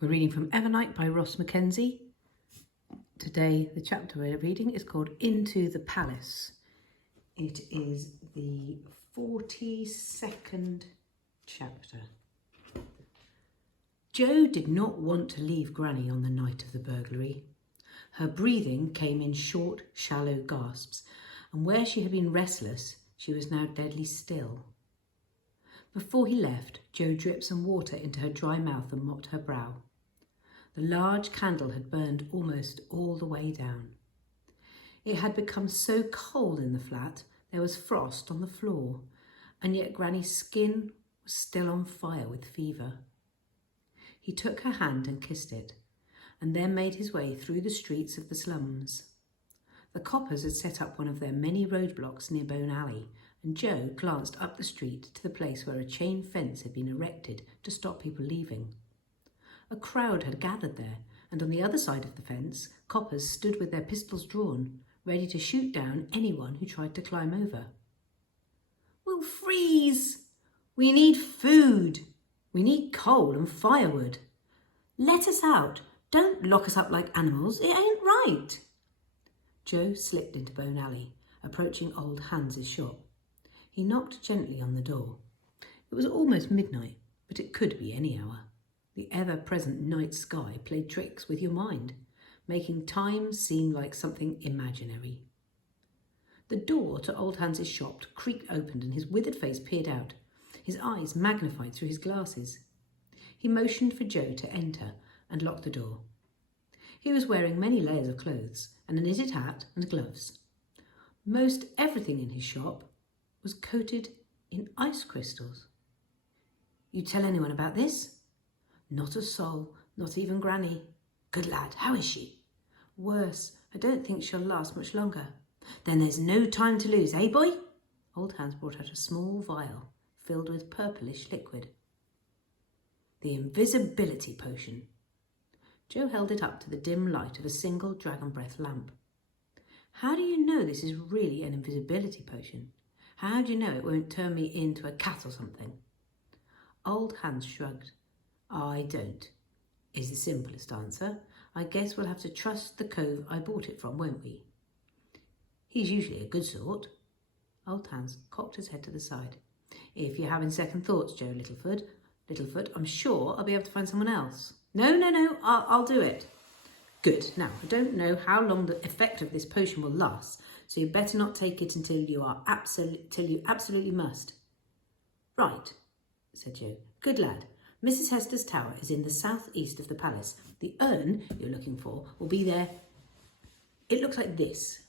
We're reading from EVERNIGHT by Ross Mackenzie. Today the chapter we're reading is called Into the Palace. It is the 42nd chapter. Jo did not want to leave Granny on the night of the burglary. Her breathing came in short, shallow gasps, and where she had been restless, she was now deadly still. Before he left, Jo dripped some water into her dry mouth and mopped her brow. The large candle had burned almost all the way down. It had become so cold in the flat there was frost on the floor, and yet Granny's skin was still on fire with fever. He took her hand and kissed it, and then made his way through the streets of the slums. The coppers had set up one of their many roadblocks near Bone Alley, and Jo glanced up the street to the place where a chain fence had been erected to stop people leaving. A crowd had gathered there, and on the other side of the fence, coppers stood with their pistols drawn, ready to shoot down anyone who tried to climb over. "We'll freeze! We need food! We need coal and firewood! Let us out! Don't lock us up like animals! It ain't right!" Jo slipped into Bone Alley, approaching old Hans's shop. He knocked gently on the door. It was almost midnight, but it could be any hour. The ever-present night sky played tricks with your mind, making time seem like something imaginary. The door to old Hans's shop creaked open and his withered face peered out, his eyes magnified through his glasses. He motioned for Jo to enter and locked the door. He was wearing many layers of clothes and a knitted hat and gloves. Most everything in his shop was coated in ice crystals. "You tell anyone about this?" "Not a soul, not even Granny." "Good lad, how is she?" "Worse. I don't think she'll last much longer." "Then there's no time to lose, eh, boy?" Old Hans brought out a small vial filled with purplish liquid. "The invisibility potion." Jo held it up to the dim light of a single dragon breath lamp. "How do you know this is really an invisibility potion? How do you know it won't turn me into a cat or something?" Old Hans shrugged. "I don't," is the simplest answer. "I guess we'll have to trust the cove I bought it from, won't we? He's usually a good sort." Old Hans cocked his head to the side. "If you're having second thoughts, Jo Littlefoot, I'm sure I'll be able to find someone else." No, I'll do it." "Good. Now, I don't know how long the effect of this potion will last, so you better not take it until you absolutely must." "Right," said Jo. "Good lad. Mrs. Hester's tower is in the southeast of the palace. The urn you're looking for will be there. It looks like this."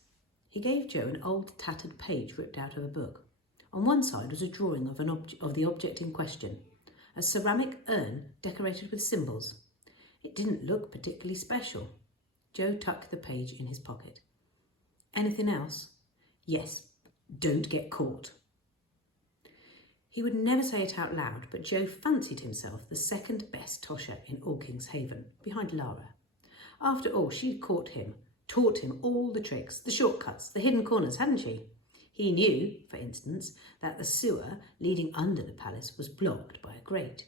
He gave Jo an old tattered page ripped out of a book. On one side was a drawing of the object in question, a ceramic urn decorated with symbols. It didn't look particularly special. Jo tucked the page in his pocket. "Anything else?" "Yes, don't get caught." He would never say it out loud, but Jo fancied himself the second best tosher in All King's Haven, behind Lara. After all, she'd caught him, taught him all the tricks, the shortcuts, the hidden corners, hadn't she? He knew, for instance, that the sewer leading under the palace was blocked by a grate.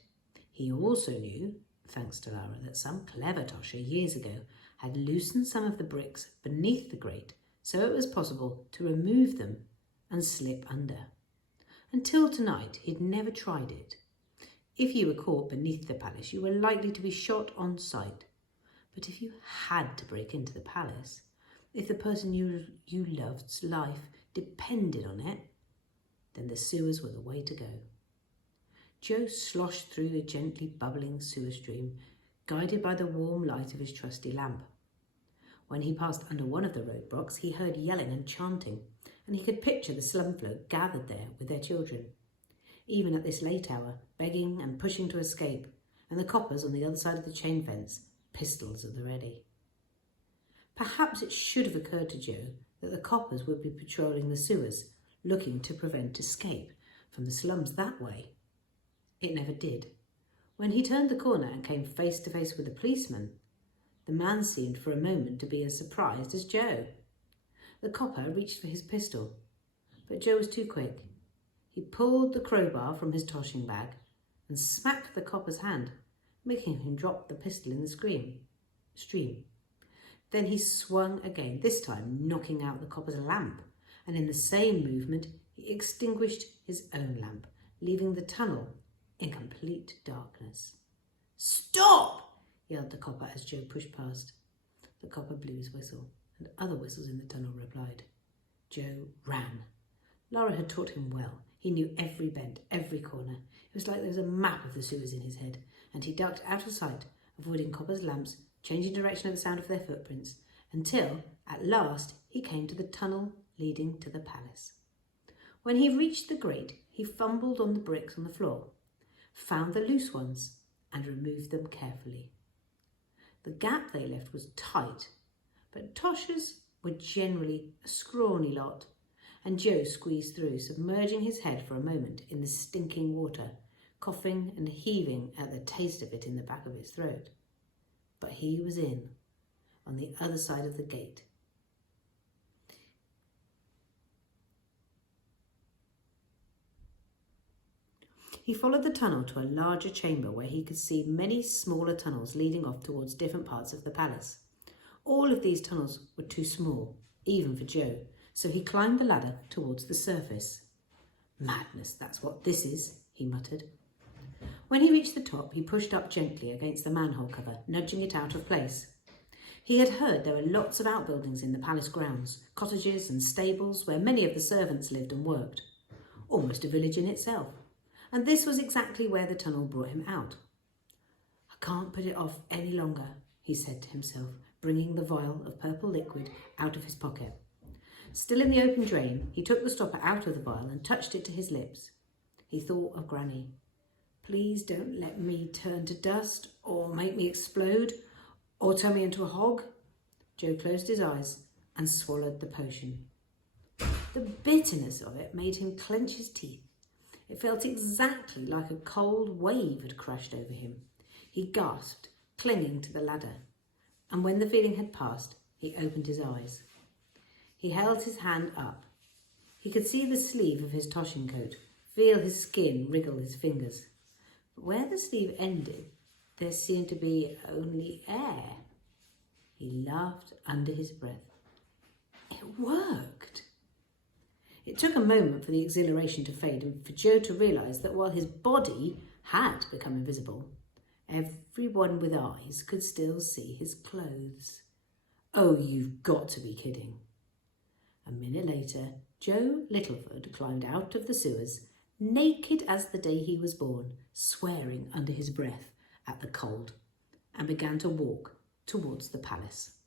He also knew, thanks to Lara, that some clever tosher years ago had loosened some of the bricks beneath the grate so it was possible to remove them and slip under. Until tonight, he'd never tried it. If you were caught beneath the palace, you were likely to be shot on sight. But if you had to break into the palace, if the person you loved's life depended on it, then the sewers were the way to go. Jo sloshed through the gently bubbling sewer stream, guided by the warm light of his trusty lamp. When he passed under one of the roadblocks, he heard yelling and chanting, and he could picture the slum folk gathered there with their children, even at this late hour, begging and pushing to escape, and the coppers on the other side of the chain fence, pistols at the ready. Perhaps it should have occurred to Jo that the coppers would be patrolling the sewers, looking to prevent escape from the slums that way. It never did. When he turned the corner and came face to face with the policeman, the man seemed for a moment to be as surprised as Jo. The copper reached for his pistol, but Jo was too quick. He pulled the crowbar from his toshing bag and smacked the copper's hand, making him drop the pistol in the stream. Then he swung again, this time knocking out the copper's lamp, and in the same movement he extinguished his own lamp, leaving the tunnel in complete darkness. "Stop!" yelled the copper as Joe pushed past. The copper blew his whistle, and other whistles in the tunnel replied. Joe ran. Laura had taught him well. He knew every bend, every corner. It was like there was a map of the sewers in his head, and he ducked out of sight, avoiding Copper's lamps, changing direction at the sound of their footprints, until, at last, he came to the tunnel leading to the palace. When he reached the grate, he fumbled on the bricks on the floor, found the loose ones, and removed them carefully. The gap they left was tight, but Tosh's were generally a scrawny lot, and Joe squeezed through, submerging his head for a moment in the stinking water, coughing and heaving at the taste of it in the back of his throat. But he was in, on the other side of the gate. He followed the tunnel to a larger chamber where he could see many smaller tunnels leading off towards different parts of the palace. All of these tunnels were too small, even for Joe, so he climbed the ladder towards the surface. "Madness, that's what this is," he muttered. When he reached the top, he pushed up gently against the manhole cover, nudging it out of place. He had heard there were lots of outbuildings in the palace grounds, cottages and stables where many of the servants lived and worked. Almost a village in itself. And this was exactly where the tunnel brought him out. "I can't put it off any longer," he said to himself, bringing the vial of purple liquid out of his pocket. Still in the open drain, he took the stopper out of the vial and touched it to his lips. He thought of Granny. "Please don't let me turn to dust, or make me explode, or turn me into a hog." Joe closed his eyes and swallowed the potion. The bitterness of it made him clench his teeth. It felt exactly like a cold wave had crashed over him. He gasped, clinging to the ladder, and when the feeling had passed, he opened his eyes. He held his hand up. He could see the sleeve of his toshing coat, feel his skin wriggle his fingers. But where the sleeve ended, there seemed to be only air. He laughed under his breath. It worked! It took a moment for the exhilaration to fade and for Joe to realise that while his body had become invisible, everyone with eyes could still see his clothes. "Oh, you've got to be kidding." A minute later, Joe Littleford climbed out of the sewers, naked as the day he was born, swearing under his breath at the cold, and began to walk towards the palace.